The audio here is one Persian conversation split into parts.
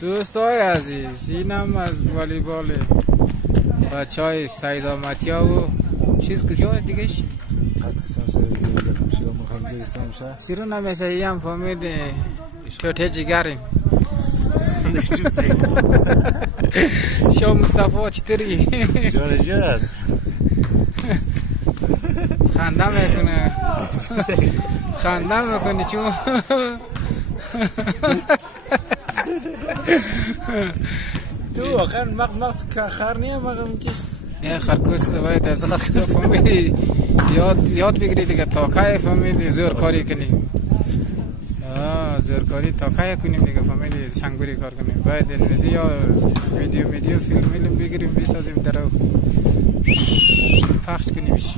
دوستای عزیز، اینم از والیبال بچه های سید آمتیا و چیز کجا دیگهش سیرو نمیشه. ای هم فامید توته جگریم شو مصطفی چطوری؟ جان است خنده میکنه چون تو واقعا مغز خر نیه مغم کس نه خرکوس باید از این فامیلی یاد بگیری دیگه. تاکای فامیلی زور کاری کنیم، زور کاری تاکای کنیم دیگه. فامیلی چنگوری کار کنیم. باید انرژی یا ویدیو فیلم بگیریم بسازیم درو پخش کنیمش.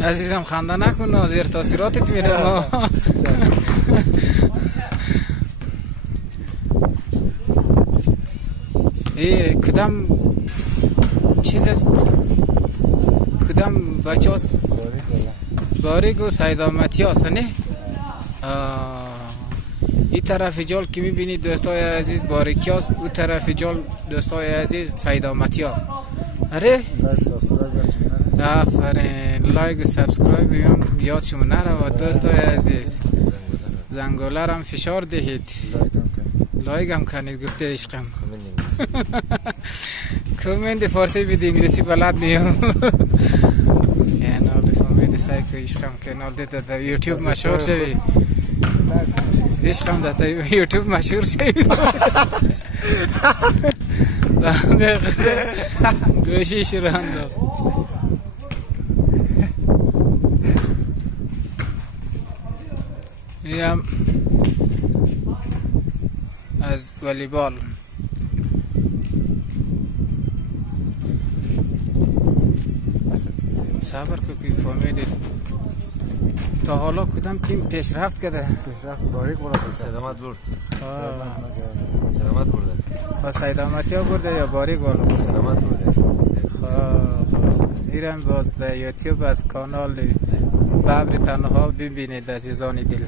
عزیزم خنده نکن، زیر تاثیراتت میره ما. کدام چیز است؟ کدام بچه است؟ باریک و سید آمتی است نه؟ این طرف جال که میبینید دوستای عزیز باریکی است، اون طرف جال دوستای عزیز سید آمتی است. اره؟ آفرین، لایک و سابسکرایب هم یاد شما نره دوستای عزیز. زنگوله هم فشار دهید، لایک هم کنید. گفته عشقم کامنت فارسی بید، انگلیسی بلد نیم. کانال فهمید سعی که عشقم کانال دیتا در یوتیوب مشهور شوی. عشقم در یوتیوب مشهور شوی. گوشیش رو انداخت. اینم از والیبال. صبر که فهمیدید تا حالا کدام تیم پیشرفت کرده؟ پیشرفت باریک برد. سلامت برد. سلامت برده. سید آمتیا برده یا باریک بالا؟ سلامت برده. ایران باز در یوتیوب از کانال ببر تنها ببینید عزیزان دل.